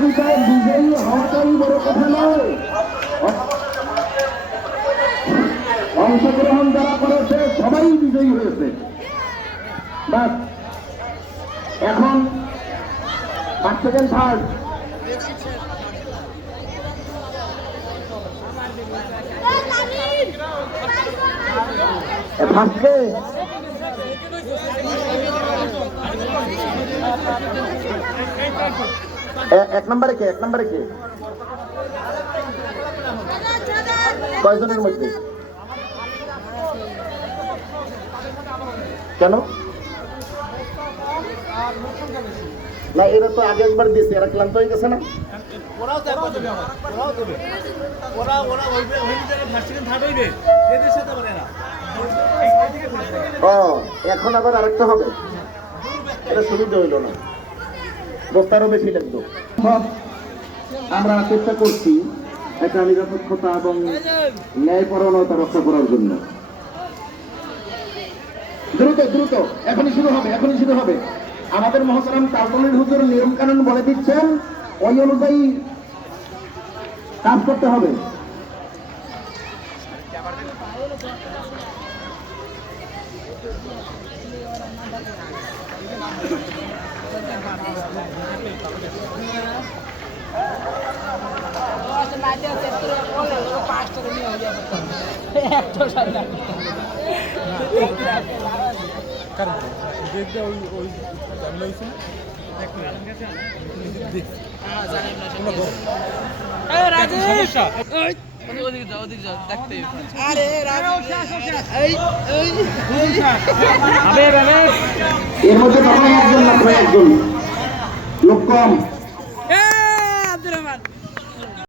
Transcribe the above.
প্রতিযোগিতায় বিজয়ী হওয়াটাই বড় কথা নয়। অংশগ্রহণ যারা করেছে, সবাই বিজয়ী হয়েছে। বাস, এখন ফার্স্ট সেকেন্ড থার্ড ফার্স্টে এক নম্বরে কে এক নম্বরে কে? কয়জনের মধ্যে? কেন? না এরা তো আগে একবার দিয়েছে এরা ক্লান্ত হয়ে গেছে না? ও এখন আবার আরেকটা হবে। এটা সুবিধা হইল না। দোস্তারও বেশি লাগতো। আমরা চেষ্টা করছি একটা নিরপেক্ষতা এবং ন্যায়পরণতা রক্ষা করার জন্য। দ্রুত দ্রুত, এখনই শুরু হবে, এখনই শুরু হবে। আমাদের মহাসারাম তালতলের হুজুর নিয়ম কানুন বলে দিচ্ছেন, ওই অনুযায়ী কাজ করতে হবে। সমস্যা এর মধ্যে তখন একজন মাত্র একজন। লোক কম